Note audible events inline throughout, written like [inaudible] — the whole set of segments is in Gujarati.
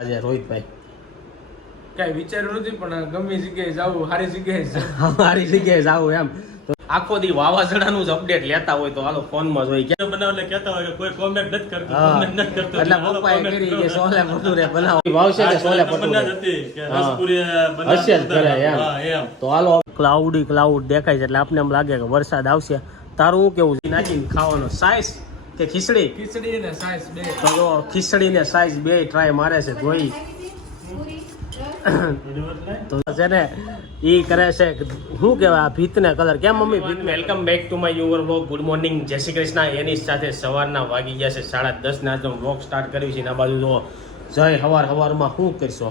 આજે રોહિતભાઈ કઈ વિચાર્યું નથી પણ ગમે જગ્યાએ જાવું સારી જગ્યાએ સારી જગ્યાએ જાવું એમ. આખો દી વાવાઝોડાનું જ અપડેટ લેતા હોય તો હાલો ફોનમાં જોઈ કે બનાવલે કહેતા હોય કે કોઈ કોમેન્ટ નથી કરતો કોમેન્ટ નથી કરતું. એટલે પપ્પાએ કરી કે સોલે ભટુરે [laughs] બનાવો. વાવશે કે સોલે ભટુરે? હતી કે રસપુરી હશે જ એમ. હા, એમ. તો હાલો ક્લાઉડી ક્લાઉડ દેખાય છે એટલે આપને એમ લાગે કે વરસાદ આવશે. તારું કેવું નાખીને ખાવાનો સાઈઝ કે ખીચડી? ખીચડી ને સાઈઝ બે. તો જો ખીચડી ને સાઈઝ બે ટ્રાય મારે છે જોઈ. તો છે ને ઈ કરે છે હું શું કહેવાય આ ભીતને કલર કેમ mummy ભીત welcome back to my your vlog good morning જય શ્રી કૃષ્ણ. એની સાથે સવારના વાગી ગયા છે સાડા દસના તો વ્લોગ સ્ટાર્ટ કર્યું છે. ને આ બાજુ જો જય હવાર હવારમાં શું કરશો?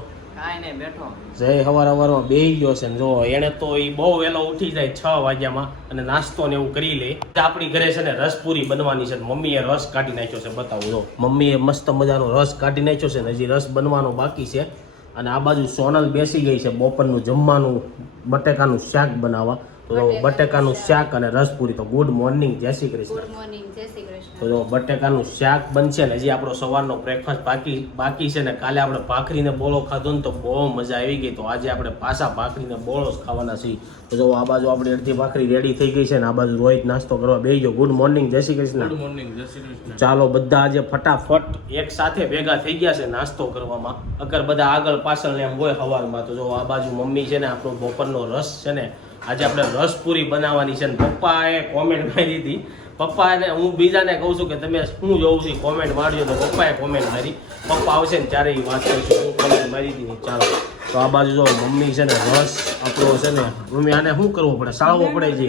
જય હવાર હવારમાં બેહી ગયો છે ને જો એને તો એ બહુ વહેલો ઉઠી જાય છ વાગ્યામાં અને નાસ્તો ને એવું કરી લે. આપણી ઘરે છે ને રસપુરી બનવાની છે મમ્મીએ રસ કાઢી નાખ્યો છે બતાવું જો. મમ્મીએ મસ્ત મજાનો રસ કાઢી નાખ્યો છે ને હજી રસ બનવાનો બાકી છે. અને આ બાજુ સોનલ બેસી ગઈ છે બપોરનું જમવાનું બટેકાનું શાક બનાવવા. તો બટેકાનું શાક. અને રસપુરી. તો ગુડ મોર્નિંગ જય શ્રી કૃષ્ણ. તો જો બટેકાનું શાક બનશે ને હજી આપણો સવારનો બ્રેકફાસ્ટ બાકી બાકી છે ને કાલે આપણે ભાખરીને બોળો ખાધો ને તો બહુ મજા આવી ગઈ. તો આજે આપણે પાછા ભાખરીને બોળો જ ખાવાના છીએ. તો જો આ બાજુ આપણી અડધી ભાખરી રેડી થઈ ગઈ છે ને આ બાજુ રોહિત નાસ્તો કરવા બે ગયો ગુડ મોર્નિંગ જય શ્રી કૃષ્ણ. ગુડ મોર્નિંગ જય શ્રી કૃષ્ણ. ચાલો બધા આજે ફટાફટ એક સાથે ભેગા થઈ ગયા છે નાસ્તો કરવામાં. અગર બધા આગળ પાછળ ને એમ હોય હવારમાં તો જો આ બાજુ મમ્મી છે ને આપણો બપોરનો રસ છે ને આજે આપણે રસ પૂરી બનાવવાની છે ને પપ્પાએ કોમેન્ટ મારી હતી એટલે હું બીજાને કહું છું કે તમે શું જોઉં છું કોમેન્ટ મારજો. તો પપ્પાએ કોમેન્ટ મારી. પપ્પા આવશે ને ત્યારે એ વાત કરીશું. હું કોમેન્ટ મારી હતી ચાલો. તો આ બાજુ જો મમ્મી છે ને રસ આપણો છે ને મમ્મી આને શું કરવું પડે? સાળવો પડે છે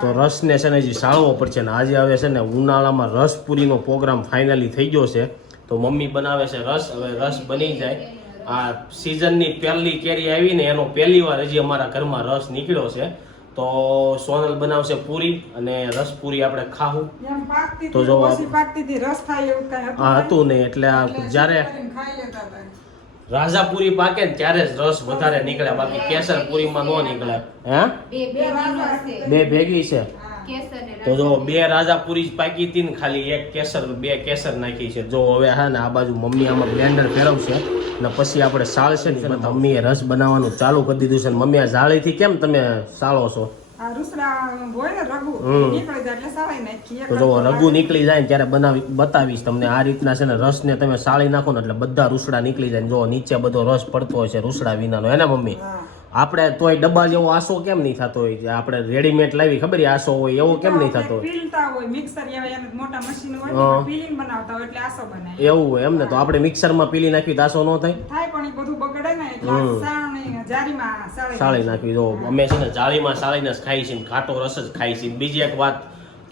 તો રસને છે ને હજી સાળવો પડશે ને આજે હવે છે ને ઉનાળામાં રસપુરીનો પ્રોગ્રામ ફાઇનલી થઈ ગયો છે. તો મમ્મી બનાવે છે રસ. હવે રસ બની જાય. આ સિઝનની પહેલી કેરી આવીને એનો પહેલી વાર હજી અમારા ઘરમાં રસ નીકળ્યો છે. તો સોનલ બનાવશે પૂરી અને રસ પૂરી આપણે ખાવું તો જો પાકતી હતી, રસ થાય એવું કાંઈ હતું નહીં. ને એટલે જ્યારે ખાઈ રાજાપુરી પાકે ને ત્યારે જ રસ વધારે નીકળે બાકી કેસર પૂરીમાં ન નીકળે હે? બે ભેગી છે? તો જો બે રાજાપુરી પૂરી પાકી હતી ને ખાલી એક કેસર બે કેસર નાખી છે. જો હવે હા ને આ બાજુ મમ્મી આમાં બ્લેન્ડર ફેરવશે. ને પછી આપણે સાળશે ને એમાં મમ્મીએ રસ બનાવવાનું ચાલુ કરી દીધું છે ને મમ્મી આ જાળીથી કેમ તમે સાળો છો? ને જો રઘુ નીકળી જાય ને ત્યારે બનાવી બતાવીશ તમને આ રીતના છે ને રસને તમે સાળી નાખો ને એટલે બધા રૂસડા નીકળી જાય જો નીચે બધો રસ પડતો હોય છે રૂસડા વિનાનો. હે ને મમ્મી. આપણે તોય ડબ્બા જેવો આસો કેમ નહીં થતો હોય? આપણે રેડીમેડ લાવી ખબર આસો હોય એવો કેમ નહીં થતો હોય? મિક્સર મોટા મશીન હોય પીલીને બનાવતા હોય એટલે આસો બનાય. એવું હોય એમ ને તો? આપણે મિક્સરમાં પીલી નાખી આસો ન થાય? થાય પણ એ બધું બગડે ને એટલે. સાળી નાખી જો અમે છે ને જાળીમાં સાળીને જ ખાઈ છીએ ખાટો રસ જ ખાઈ છીએ. બીજી એક વાત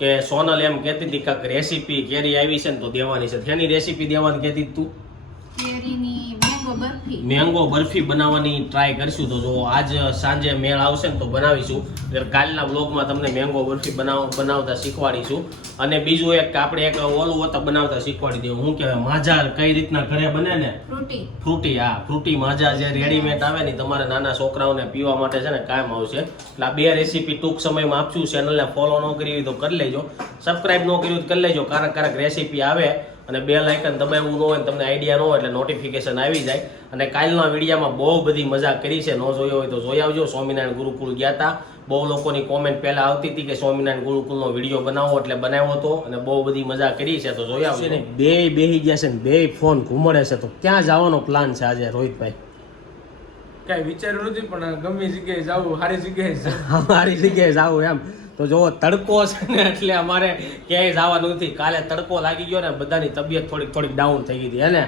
કે સોનલ એમ કહેતી હતી કે રેસીપી કેરી આવી છે ને તો દેવાની છે. તેની રેસીપી દેવાની કહેતી હતી તું? મેંગો બરફી. મેંગો બરફી બનાવવાની ટ્રાય કરશું. તો જો આજ સાંજે મેળ આવશે ને તો બનાવીશું. એટલે કાલના બ્લોગમાં તમને મેંગો બરફી બનાવ બનાવતા શીખવાડીશું. અને બીજું એક આપણે એક ઓલું હોતા બનાવતા શીખવાડી દઉં હું કહેવાય માજા કઈ રીતના ઘરે બને ને? ફ્રૂટી. ફ્રૂટી હા ફ્રૂટી માજા જે રેડીમેડ આવે ને તમારે નાના છોકરાઓને પીવા માટે છે ને કાયમ આવશે. એટલે આ બે રેસીપી ટૂંક સમયમાં આપશું. ચેનલને ફોલો ન કરી હોય તો કરી લેજો. સબસ્ક્રાઈબ ન કર્યું તો કરી લેજો. કારક કારક રેસીપી આવે. અને બે આઇકન દબાવવું ન હોય ને તમને આઈડિયા રહો એટલે નોટિફિકેશન આવી જાય. અને કાલના વિડીયામાં બહુ બધી મજા કરી છે. ન જોયો હોય તો જોઈ આવજો. સ્વામિનારાયણ ગુરુકુળ ગયા હતા બહુ લોકોની કોમેન્ટ પહેલાં આવતી હતી કે સ્વામિનારાયણ ગુરુકુળનો વીડિયો બનાવો એટલે બનાવ્યો હતો અને બહુ બધી મજા કરી છે તો જોઈ આવજો. ને બે બેહી ગયા છે ને બે ફોન ઘુમડે છે તો ક્યાં જવાનો પ્લાન છે આજે રોહિતભાઈ? કઈ વિચાર્યું નથી પણ ગમે જગ્યાએ જવું સારી જગ્યાએ સારી [laughs] જગ્યાએ જાવું એમ. તો જો તડકો છે ને એટલે અમારે ક્યાંય જવાનું નથી. કાલે તડકો લાગી ગયો ને બધાની તબિયત થોડીક થોડીક ડાઉન થઈ ગઈ હતી, હે ને?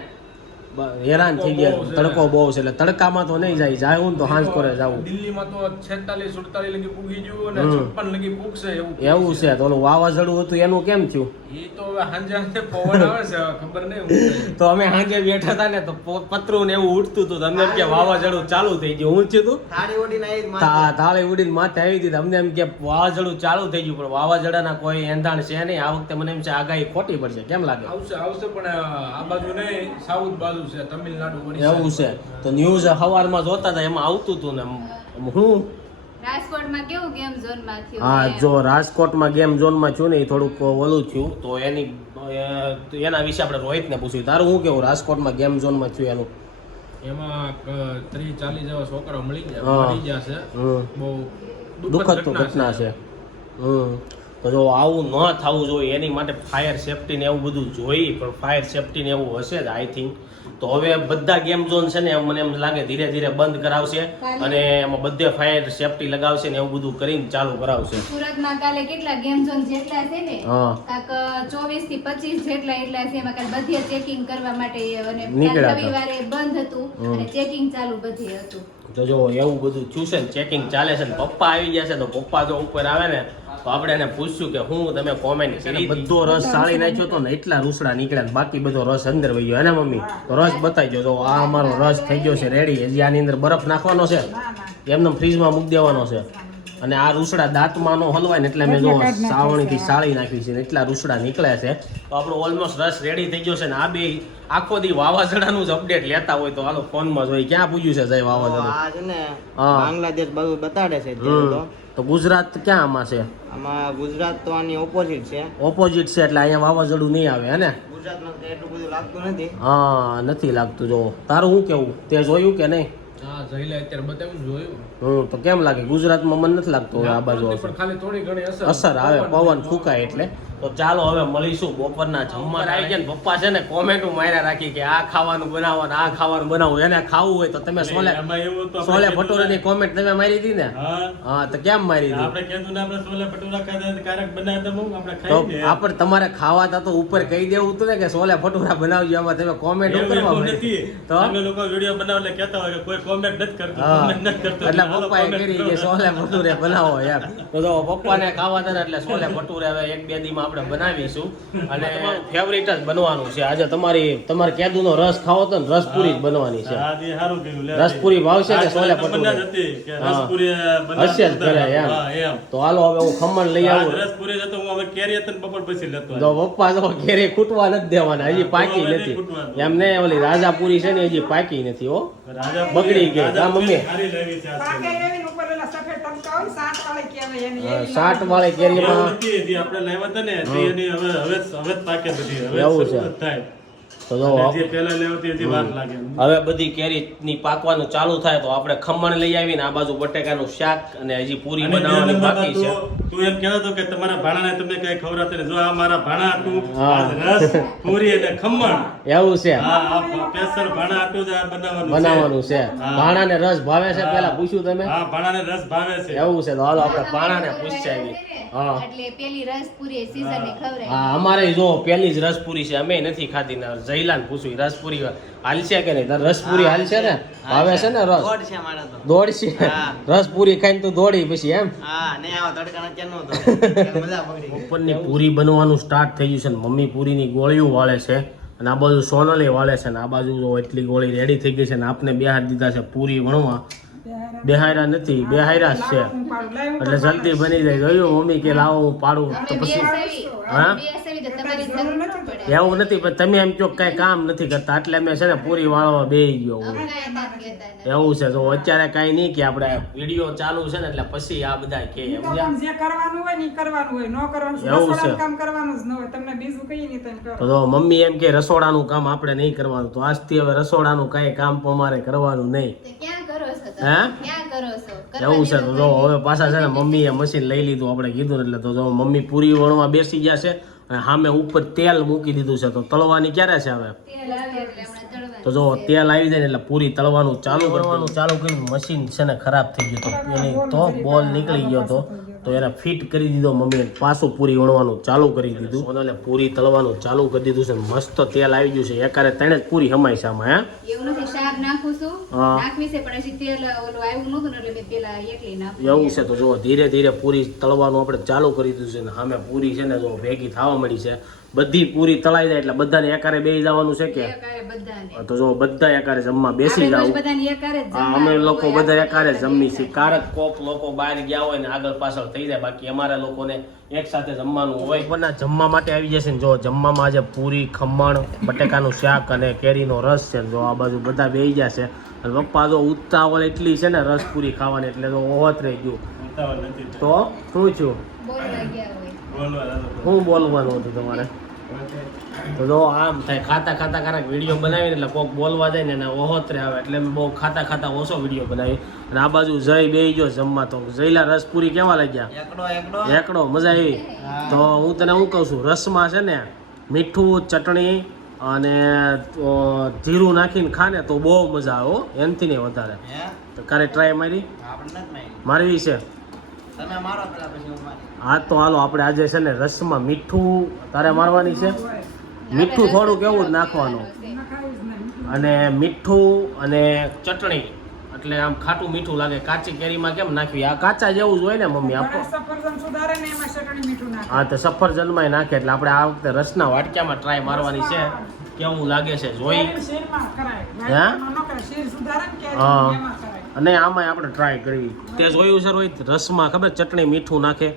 હેરાન થઈ ગયા. તડકો બહુ છે. એટલે તડકામાં તો નહીં જાય. જાય હું તો હાંજ કરે જાવું દિલ્હીમાં તો છેતાલીસ સુડતાલીસ લગી પૂગી ગયું અને હમ. છપ્પન લગી પૂગશે એવું એવું છે. તો ઓલું વાવાઝોડું હતું એનું કેમ થયું? એ તો હાંજે સાંજે પવન આવે છે. ખબર નહીં [laughs] તો અમે હાંજે બેઠા હતા ને તો પતરું ને એવું ઉઠતું હતું. તો અમને કે વાવાઝોડું ચાલુ થઈ ગયું. હું થયું હતું થાળી ઉડીને આવી તાળી ઉડીને માથે આવી હતી. અમને એમ કે વાવાઝોડું ચાલુ થઈ ગયું. પણ વાવાઝોડાના કોઈ એંધાણ છે નહીં. આ વખતે મને એમ છે આગાહી ખોટી પડશે. કેમ લાગે? આવશે આવશે પણ આ બાજુ નહીં. સાઉથ બાજુ છે તમિલનાડુ એવું છે. તો ન્યૂઝ સવારમાં જોતા હતા એમાં આવતું હતું ને હું? રાજકોટમાં કેવું ગેમ ઝોન થયું હા જો રાજકોટમાં ગેમ ઝોનમાં થયું ને એ થોડુંક ઓલું થયું. તો એની એના વિશે આપણે રોહિતને પૂછ્યું. તારું શું કેવું રાજકોટમાં ગેમ ઝોનમાં થયું એનું? એમાં ત્રીસ ચાલીસ જેવા છોકરા મળી હા. ગયા મળી ગયા છે. હમ. બહુ દુઃખદ ઘટના છે. હમ. તો જો આવું ન થવું જોઈએ એની માટે ફાયર સેફટી ને એવું બધું જોઈ પણ ફાયર સેફટી ને એવું હશે જ આઈ થિંક તો હવે બધા ગેમ ઝોન છે ને મને એમ લાગે ધીરે ધીરે બંધ કરાવશે અને એમાં બધે ફાયર સેફટી લગાવશે ને એવું બધું કરીને ચાલુ કરાવશે. સુરતમાં કાલે કેટલા ગેમ ઝોન જેટલા છે ને કાંક ચોવીસથી પચીસ જેટલા એટલા છે એમાં કાલે બધે ચેકિંગ કરવા માટે અને રવિવારે બંધ હતું અને ચેકિંગ ચાલુ બધે હતું. તો જો એવું બધું થયું છે ને ચેકિંગ ચાલે છે ને પપ્પા આવી ગયા છે તો પપ્પા જો ઉપર આવે ને તો આપણે એને પૂછ્યું કે હું તમે કોમેન્ટ કરી બધો રસ સાળી નાખ્યો તો ને એટલા રૂસડા નીકળ્યા ને બાકી બધો રસ અંદર વહી ગયો. એને મમ્મી? તો રસ બતાવી દો. તો આ અમારો રસ થઈ ગયો છે રેડી હજી આની અંદર બરફ નાખવાનો છે. એમને ફ્રીજમાં મૂકી દેવાનો છે. અને આ રૂસડા દાંતમાં નો હલવાય ને એટલે મેં જો સાવણીથી સાળી નાખી છે એટલા રૂસડા નીકળ્યા છે. તો આપણો ઓલમોસ્ટ રસ રેડી થઈ ગયો છે ને આ બે આખો દી વાવાઝોડાનું જ અપડેટ લેતા હોય તો હાલો ફોનમાં જોઈ ક્યાં પૂછ્યું છે જય વાવાઝોડું? છે ને હા. બાંગ્લાદેશ બધું બતાડે છે તો ગુજરાત ક્યાં આમાં છે? આમાં ગુજરાત તો આની ઓપોઝિટ છે. ઓપોઝિટ છે એટલે અહીંયા વાવાઝોડું નહીં આવે હે ને? ગુજરાતમાં એટલું બધું લાગતું નથી. હા નથી લાગતું જો. તારું શું કેવું? તે જોયું કે નહીં? હા જઈને અત્યારે બતાવ્યું જોયું. હમ તો કેમ લાગે? ગુજરાતમાં મન નથી લાગતું આ બાજુ ખાલી થોડી ઘણી અસર. અસર આવે પવન ફૂંકાય એટલે. તો ચાલો હવે મળીશું બપોરના જમવા આવી ગયા પપ્પા છે ને કોમેન્ટો માર્યા રાખી કે આ ખાવાનું બનાવવાનું આ ખાવાનું બનાવવું એને ખાવું હોય તો તમે સોલે સોલે કીધું ભટુરાની કોમેન્ટ તમે મારી હતી ને? હા. હા તો કેમ મારી હતી? આપણે કીધું ને આપણે સોલે ભટુરા ખાધા કારક બનાવ્યા તો આપણે ખાઈ. આપણે તમારે ખાવા તા તો ઉપર કહી દેવું હતું ને કે સોલે ભટુરા બનાવજો એમાં તમે કોમેન્ટ ઉપર કરવા નથી. તો? અમે લોકો વીડિયો બનાવો કહેતા હોય કે કોઈ કોમેન્ટ નથી કરતો કોમેન્ટ નથી કરતો. એટલે પપ્પાએ કરી કે સોલે ભટુરે બનાવો યાર તો પપ્પાને ખાવા હતા એટલે સોલે ભટુરે હવે એક બે દીમાં આપણે બનાવીશું. અને ફેવરિટ જ બનવાનું છે. આજે તમારી તમારે કેદુનો રસ ખાવો તો ને રસપુરી જ બનવાની છે. રસપુરી ભાવશે કે છોલે ભટુરે? હશે જ ઘરે એમ. તો હાલો હવે હું ખમણ લઈ આવું. રસપુરી જતો હું હવે કેરી હતી બપોર પછી લેતો તો પપ્પા તો કેરી ખૂટવા નથી દેવાના. હજી પાકી નથી. એમ એમને ઓલી રાજાપુરી છે ને હજી પાકી નથી હો. બગડી ગઈ. હા, મમ્મી. ને ને, સાત વાળી કેરીમાં આપણે લાવ્યા હતા ને એની હવે હવે હવે પાકે બધી હવે એવું છે. થાય. હવે કેરી ની પાકવાનું ચાલુ થાય તો આપણે ખમણ લઈ આવીને આ બાજુ બટેકાનું શાક અને હજી પૂરી બનાવવાની બાકી છે. તું- તું એમ કહેતો હતો કે તમારા ભાણાને તમને કઈ ખવડાવતો. જો આ મારા ભાણા હતું આજ રસ પૂરી અને ખમણ. એવું છે. હા આ સ્પેશિયલ ભાણા હતું જ બનાવવાનું છે. બનાવવાનું છે. ભાણાને રસ ભાવે છે? પહેલા પૂછ્યું તમે? હા ભાણાને રસ ભાવે છે. એવું છે. તો હાલો આપણે ભાણાને પૂછશે આવી હા. એટલે પેલી રસ પૂરી સીઝન ને હા. અમારે જો પેલી જ રસપુરી છે. અમે નથી ખાધી ને જયલાને પૂછ્યું. રસપુરી હાલશે કે નહીં? રસ રસપુરી હાલશે ને? આવે છે. ને રસ? દોઢ મારે તો. દોડશે રસ રસપુરી ખાઈને તું દોડી પછી એમ? હા ને આવો. [laughs] ઉપરની પૂરી બનવાનું સ્ટાર્ટ થઈ ગયું છે ને મમ્મી પૂરીની ગોળીઓ વાળે છે અને આ બાજુ સોનલી વાળે છે ને આ બાજુ જો એટલી ગોળી રેડી થઈ ગઈ છે ને આપને બેહાર દીધા છે પૂરી વણવા બેહાયરા નથી બેહાયરા જ છે. એટલે જલ્દી બની જાય. જોયું મમ્મી કે લાવો હું પાડું તો પછી હા? બે સેવી તો તમારી જરૂર ન પડે. એવું નથી પણ તમે એમ કહો કઈ કામ નથી કરતા. એટલે અમે છે ને પૂરી વાળવા બેહી ગયો હું. એવું છે તો અત્યારે કાંઈ નહીં કે આપણે વીડિયો ચાલુ છે ને એટલે પછી આ બધા કે જે કરવાનું હોય ને કરવાનું હોય. ન કરવાનું એવું છે. કામ કરવાનું જ ન હોય. તમને બીજું કઈ નહીં તમે તો મમ્મી એમ કે રસોડાનું કામ આપણે નહીં કરવાનું. તો આજથી હવે રસોડાનું કાંઈ કામ અમારે કરવાનું નહીં? હે? એવું છે તો જો હવે પાછા છે ને મમ્મીએ મશીન લઈ લીધું આપણે કીધું ને એટલે તો જો મમ્મી પૂરી વણવા બેસી ગયા છે અને સામે ઉપર તેલ મૂકી દીધું છે. તો તળવાની ક્યારે છે હવે? તેલ આવે એટલે હમણાં તળવાનું તો જો તેલ આવી જાય ને એટલે પૂરી તળવાનું ચાલુ કરવાનું ચાલુ કર્યું મશીન છે ને ખરાબ થઈ ગયું તો એની તો બોલ નીકળી ગયો તો. તો એને ફિટ કરી દીધો મમ્મીએ પાછું પૂરી વણવાનું ચાલુ કરી દીધું. એટલે પૂરી તળવાનું ચાલુ કરી દીધું છે મસ્ત તેલ આવી ગયું છે. એકારે ત્રણે જ પૂરી હમાય છે આમાં હે? એવું નથી શાક નાખું છું. એવું છે તો જો ધીરે ધીરે પૂરી તળવાનું આપણે ચાલુ કરી દીધું છે ને સામે પૂરી છે ને જો ભેગી થવા મળી છે બધી પૂરી તળાઈ જાય એટલે બધાને એકારે બેસી જવાનું છે કે? તો જો બધા એકારે જમવા બેસી જાવ બધાને એકારે જ હા અમે લોકો બધા એકારે જમી છીએ. કારક કોક લોકો બહાર ગયા હોય ને આગળ પાછળ થઈ જાય. બાકી અમારા લોકોને એક સાથે જમવાનું હોય. પણ જમવા માટે આવી જશે ને જો જમવામાં આજે પૂરી ખમણ બટેકાનું શાક અને કેરીનો રસ છે ને જો આ બાજુ બધા બેસી જશે અને પપ્પા જો ઉતાવળ એટલી છે ને રસ પૂરી ખાવાની એટલે તો ઓહત રહી ગયું. તો શું છું? બોલવા ગયા હોય. બોલવા લાગો. શું બોલવાનું હતું તમારે? તો જો આમ થાય ખાતા ખાતા ખરાક વીડિયો બનાવીને એટલે કોક બોલવા જાય ને એને ઓહોતરે આવે. એટલે બહુ ખાતા ખાતા ઓછો વીડિયો બનાવી. અને આ બાજુ જય બે ગયો જમવા તો. જયલા રસપુરી કેવા લાગ્યા? એકડો મજા આવી. તો હું તને શું કહું છું રસમાં છે ને મીઠું ચટણી અને જીરું નાખીને ખાને તો બહુ મજા આવે હો. એનથી નહીં વધારે. તો કારે ટ્રાય મારી. મારી. મારવી છે. હું તો હાલો આપણે આજે છે ને રસમાં મીઠું તારે મારવાની છે? મીઠું થોડું કેવું જ નાખવાનું. નખાયું જ નહીં અને મીઠું અને ચટણી. એટલે આમ ખાટું મીઠું લાગે. કાચી કેરીમાં કેમ નાખવી? આ કાચા જેવું જ હોય ને મમ્મી આપો ઘણા સફરજન સુધારે ને એમાં ચટણી મીઠું નાખે. હા તો સફરજનમાં નાખે. એટલે આપણે આ વખતે રસના વાટક્યામાં ટ્રાય મારવાની છે. કેવું લાગે છે? જોઈ? હા? શીરમાં કરાય. હે? અને આમાંય આપણે ટ્રાય કરવી. તે જોયું સર હોય રસમાં ખબર ચટણી મીઠું નાખે.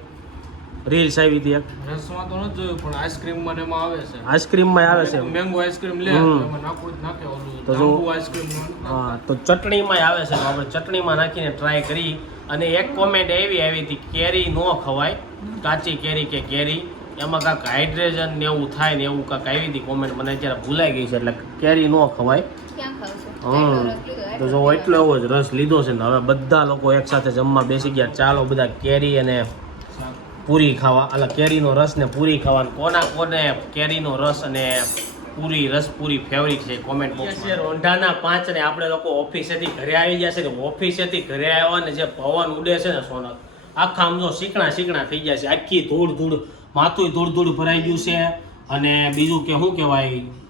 રીલ્સ આવી હતી એક. રસમાં તો નથી જોયું પણ આઈસ્ક્રીમમાં ને એમાં આવે છે. આઈસ્ક્રીમમાં આવે છે. મેંગો આઈસ્ક્રીમ લે નાખે ઓલું. તો જો- આઈસ્ક્રીમ હા તો ચટણીમાં આવે છે. આપણે ચટણીમાં નાખીને ટ્રાય કરી. અને એક કોમેન્ટ એવી આવી હતી કેરી ન ખવાય. કાચી કેરી કે કેરી. એમાં કાંઈક હાઇડ્રેજન ને એવું થાય ને એવું કાંઈક આવી હતી કોમેન્ટ મને અત્યારે ભૂલાઈ ગઈ છે એટલે કેરી ન ખવાય. હમ તો જો એટલો એવો જ રસ લીધો છે ને હવે બધા લોકો એકસાથે જમવા બેસી ગયા ચાલો બધા કેરી અને પૂરી ખાવા એટલે કેરીનો રસ ને પૂરી ખાવા કોના કોને કેરીનો રસ અને પૂરી રસ પૂરી ફેવરિટ છે કોમેન્ટ બોક્સમાં રોંઢાના પાંચ ને આપણે લોકો ઓફિસેથી ઘરે આવી ગયા છે ને ઓફિસેથી ઘરે આવ્યા ને જે પવન ઉડે છે ને સોનક આખા આમ જો શીકણા શીકણા થઈ જાય છે. આખી ધૂળ ધૂળ માથું ધૂળ ધૂળ ભરાઈ ગયું છે. અને બીજું કે શું કહેવાય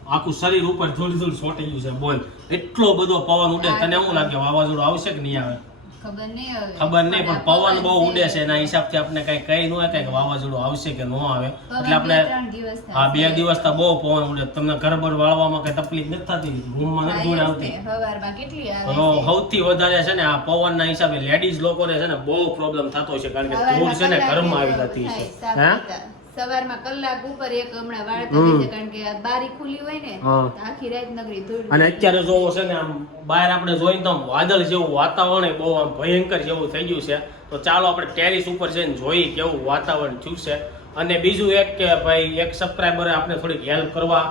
આખું શરીર ઉપર ધૂળ ધૂળ સોટી ગયું છે બોલ. એટલો બધો પવન ઉડે તને શું લાગે વાવાઝોડું આવશે કે નહીં આવે? ખબર નહીં પણ પવન બહુ ઉડે છે એના હિસાબથી આપણે કઈ કઈ ન હોય કઈ વાવાઝોડું આવશે કે ન આવે. એટલે આપણે હા બે દિવસ તો બહુ પવન ઉડે તમને ઘર બર વાળવામાં કઈ તકલીફ નથી થતી? રૂમમાં નથી ધૂળ આવતી? સૌથી વધારે છે ને આ પવનના હિસાબે લેડીઝ લોકોને છે ને બહુ પ્રોબ્લેમ થતો છે કારણ કે ધૂળ છે ને ઘરમાં આવી જતી છે. હે? સવારમાં કલાક ઉપર એક હમણાં વાળ હમ. છે કારણ કે બારી ખુલી હોય ને આખી રાત નગરી ધૂળ અને અત્યારે જોવો છે ને આમ બહાર આપણે જોઈએ તો વાદળ જેવું વાતાવરણ બહુ આમ ભયંકર જેવું થઈ ગયું છે. તો ચાલો આપણે ટેરિસ ઉપર જઈને જોઈએ કેવું વાતાવરણ થયું છે. અને બીજું એક કે ભાઈ એક સબસ્ક્રાઈબરે આપણે થોડીક હેલ્પ કરવા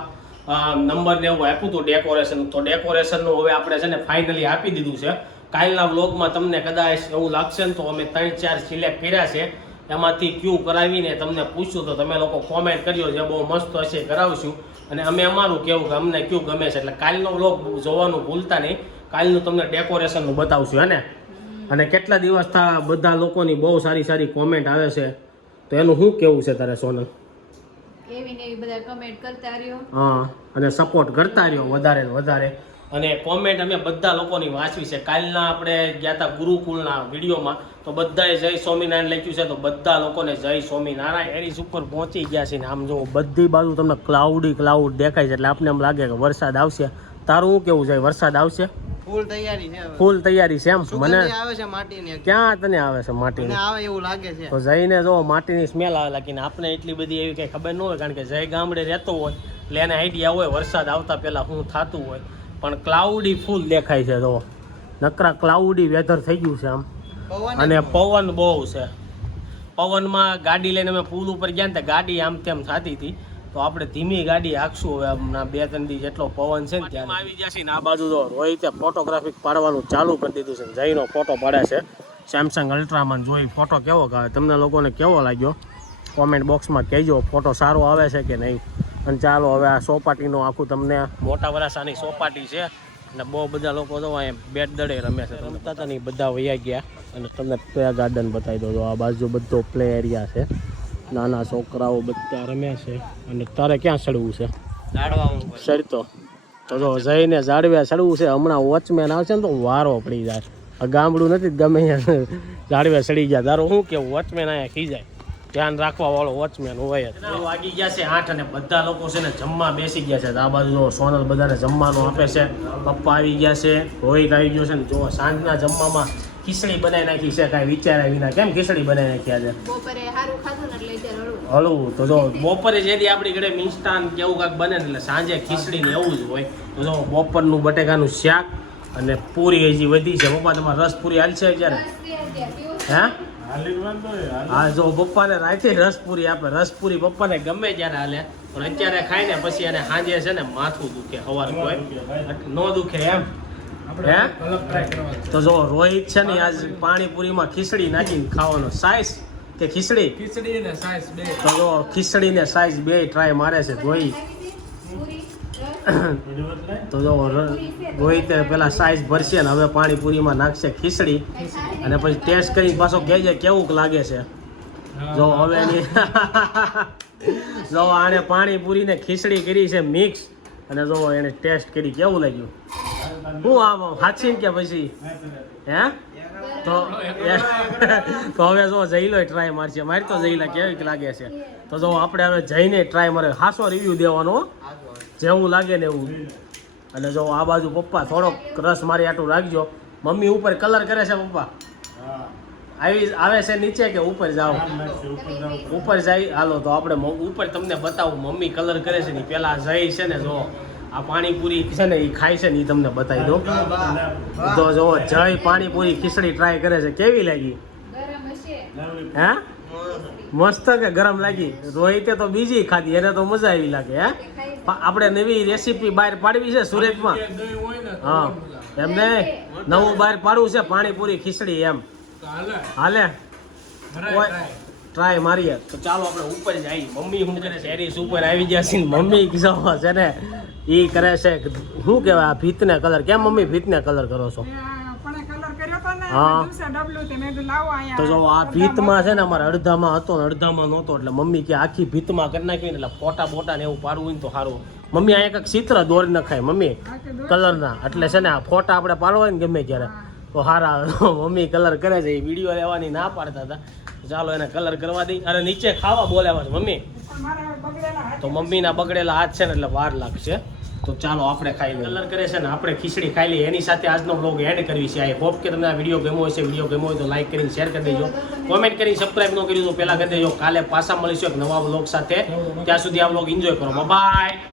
નંબર ને એવું આપ્યું હતું ડેકોરેશન તો ડેકોરેશનનું હવે આપણે છે ને ફાઇનલી આપી દીધું છે. કાલના વ્લોગમાં તમને કદાચ એવું લાગશે ને તો અમે ત્રણ ચાર સિલેક્ટ કર્યા છે. એમાંથી ક્યુ કરાવીને તમને પૂછ્યું તો તમે લોકો કોમેન્ટ કર્યો જે બહુ મસ્ત હશે કરાવશું. અને અમે અમારું કેવું કે અમને ક્યુ ગમે છે એટલે કાલનો વ્લોગ જોવાનું ભૂલતા નહીં. કાલનું તમને ડેકોરેશનનું બતાવશું હેને અને કેટલા દિવસ થા બધા લોકોની બહુ સારી સારી કોમેન્ટ આવે છે તો એનું શું કેવું છે તારે સોનલ? એવી ને બધા કમેન્ટ કરતા રહ્યો. હા અને સપોર્ટ કરતા રહ્યો વધારે વધારે. અને કોમેન્ટ અમે બધા લોકોની વાંચવી છે. કાલના આપણે ગયા હતા ગુરુકુળના વિડીયોમાં તો બધાએ જય સ્વામિનારાયણ લખ્યું છે તો બધા લોકોને જય સ્વામિનારાયણ. એની ઉપર પહોંચી ગયા છે ને આમ જો બધી બાજુ તમને ક્લાઉડી ક્લાઉડ દેખાય છે એટલે આપણે એમ લાગે કે વરસાદ આવશે. તારું શું કેવું છે? વરસાદ આવશે? ફૂલ તૈયારી છે ફૂલ તૈયારી છે એમ? મને આવે છે માટીની ક્યાં તને આવે છે માટીની? આવે એવું લાગે છે. તો જઈને જો માટીની સ્મેલ આવે લાગીને આપણે એટલી બધી એવી કંઈ ખબર ન હોય કારણ કે જય ગામડે રહેતો હોય એટલે એને આઈડિયા હોય વરસાદ આવતા પહેલાં શું થતું હોય. પણ ક્લાઉડી ફૂલ દેખાય છે જો નકરા ક્લાઉડી વેધર થઈ ગયું છે આમ. અને પવન બહુ છે. પવનમાં ગાડી લઈને અમે પુલ ઉપર ગયા ને તો ગાડી આમ તેમ થતી હતી. તો આપણે ધીમી ગાડી હાંકશું હવે હમણાં બે ત્રણ દી જેટલો પવન છે ને ત્યાં આવી જશે ને આ બાજુ તો રોહિતે ફોટોગ્રાફી પાડવાનું ચાલુ કરી દીધું છે જઈનો ફોટો પાડે છે. સેમસંગ અલ્ટ્રામાં જોઈ ફોટો કેવો કાવે તમને લોકોને કેવો લાગ્યો? કોમેન્ટ બોક્સમાં કહેજો ફોટો સારો આવે છે કે નહીં? અને ચાલો હવે આ સોપાટીનું આખું તમને મોટા વરાસાની સોપાટી છે. અને બહુ બધા લોકો તો અહીંયા બેટ દડે રમે છે. રમતા હતા નહીં બધા વૈયા ગયા. અને તમને કયા ગાર્ડન બતાવી દો આ બાજુ બધો પ્લે એરિયા છે. નાના છોકરાઓ બધા રમે છે. અને તારે ક્યાં ચડવું છે? ચડતો. તો જો જઈને ઝાડવ્યા ચડવું છે. હમણાં વોચમેન આવશે ને તો વારો પડી જાય. આ ગામડું નથી ગમે અહીંયા. ઝાડવે ચડી ગયા. તારો શું કેવું? વોચમેન અહીંયા ખીજાય. ધ્યાન રાખવા વાળો વોચમેન હોય જ. વાગી ગયા છે આઠ અને બધા લોકો છે ને જમવા બેસી ગયા છે. તો આ બાજુ જો સોનલ બધાને જમવાનું આપે છે. પપ્પા આવી ગયા છે. રોહિત આવી ગયો છે ને જો સાંજના જમવામાં ખીચડી બનાવી નાખી છે. કાંઈ વિચાર્યા વિના કેમ ખીચડી બનાવી નાખ્યા છે બપોરે સારું ખાધું ને એટલે અત્યારે હળવું. તો જો બપોરે જેથી આપણી ઘરે મિષ્ટાન કે એવું કાંઈક બને ને એટલે સાંજે ખીચડી ને એવું જ હોય. તો જો બપોરનું બટેકાનું શાક અને પૂરી હજી વધી છે. પપ્પા તમારે રસ પૂરી હાલશે પીવું હે. હા જો પપ્પાને રાખી રસપુરી આપે. રસપુરી પપ્પાને ગમે ત્યારે હાલે. પણ અત્યારે ખાઈને પછી એને સાંજે છે ને માથું દુખે સવાર કોઈ ન દુખે એમ. હે? તો જો રોહિત છે ને આજ પાણીપુરીમાં ખીચડી નાખીને ખાવાનો સાઈઝ કે ખીચડી? ખીચડી ને સાઈઝ બે. તો જો ખીચડી ને સાઈઝ બે ટ્રાય મારે છે રસ તો જો રોહિતે પેલા સાઈઝ ભરશે ને હવે પાણીપુરીમાં નાખશે ખીચડી. અને પછી ટેસ્ટ કરી પાછો કહેજે કેવું લાગે છે. જો હવે એની [laughs] જો આને પાણીપુરી ને ખીચડી કરી છે મિક્સ અને જો એને ટેસ્ટ કરી કેવું લાગ્યું? હું આમ ને કે પછી? હે? તો [laughs] તો હવે જો જઈ લો ટ્રાય મારશે. મારી તો જઈલા કેવી લાગે છે. તો જો આપણે હવે જઈને ટ્રાય મારે. હાસો રિવ્યુ દેવાનો. જેવું લાગે ને એવું. અને જો આ બાજુ પપ્પા થોડોક રસ મારી આટલું રાખજો. મમ્મી ઉપર કલર કરે છે પપ્પા. આવી આવે છે નીચે કે ઉપર જાઓ? ઉપર જાય. હાલો, તો આપણે ઉપર તમને બતાવું મમ્મી કલર કરે છે ને પેલા જઈ છે ને જો, આ પાણીપુરી છે ને એ ખાય છે ને એ તમને બતાવી દો તો જો, જય પાણીપુરી ખીચડી ટ્રાય કરે છે. કેવી લાગી? હે? મસ્ત કે ગરમ લાગી? રોહિતે તો બીજી ખાધી, એને તો મજા આવી લાગે, હે? આપણે નવી રેસીપી બહાર પાડવી છે સુરતમાં. હા. એમને નવું બહાર પાડવું છે પાણીપુરી ખીચડી એમ. હાલે. ટ્રાય. ટ્રાય મારીએ. તો ચાલો આપણે ઉપર જઈએ મમ્મી શું કરે છે? એરીસ ઉપર આવી ગયા છે મમ્મી કિસ્સામાં છે ને એ કરે છે શું કહેવાય આ ભીતને કલર કેમ મમ્મી ભીતને કલર કરો છો એ આ પણ કલર કર્યો તો ને હા. તે જો આ ભીતમાં છે ને અમારે અડધામાં હતો ને અડધામાં નહોતો એટલે મમ્મી કે આખી ભીતમાં કરી નાખી એટલે ફોટા બોટા ને એવું પાડવું ને તો સારું. મમ્મી અહીંયા એક ચિત્ર દોરી નખાય મમ્મી કલરના. એટલે છે ને આ ફોટા આપણે પાડવા હોય ને ગમે ત્યારે. તો હારા મમ્મી કલર કરે છે એ વીડિયો લેવાની ના પાડતા હતા. ચાલો એને કલર કરવા દઈ અરે નીચે ખાવા બોલાવા છે મમ્મી. તો મમ્મીના બગડેલા હાથ છે ને એટલે વાર લાગશે. તો ચાલો આપણે ખાઈ લઈએ. કલર કરે છે ને, આપણે ખીચડી ખાઈ લઈએ. એની સાથે આજનો બ્લોગ એડ કરવી છે. આઈ હોપ કે તમને આ વીડિયો ગમ્યો હશે. વીડિયો ગમ્યો હોય તો લાઈક કરીને શેર કરી દેજો. કોમેન્ટ કરીને સબસ્ક્રાઇબ ન કર્યું તો પહેલા કરી દેજો. કાલે પાછા મળીશું એક નવા બ્લોગ સાથે. ત્યાં સુધી આ બ્લોગ એન્જોય કરો. બાય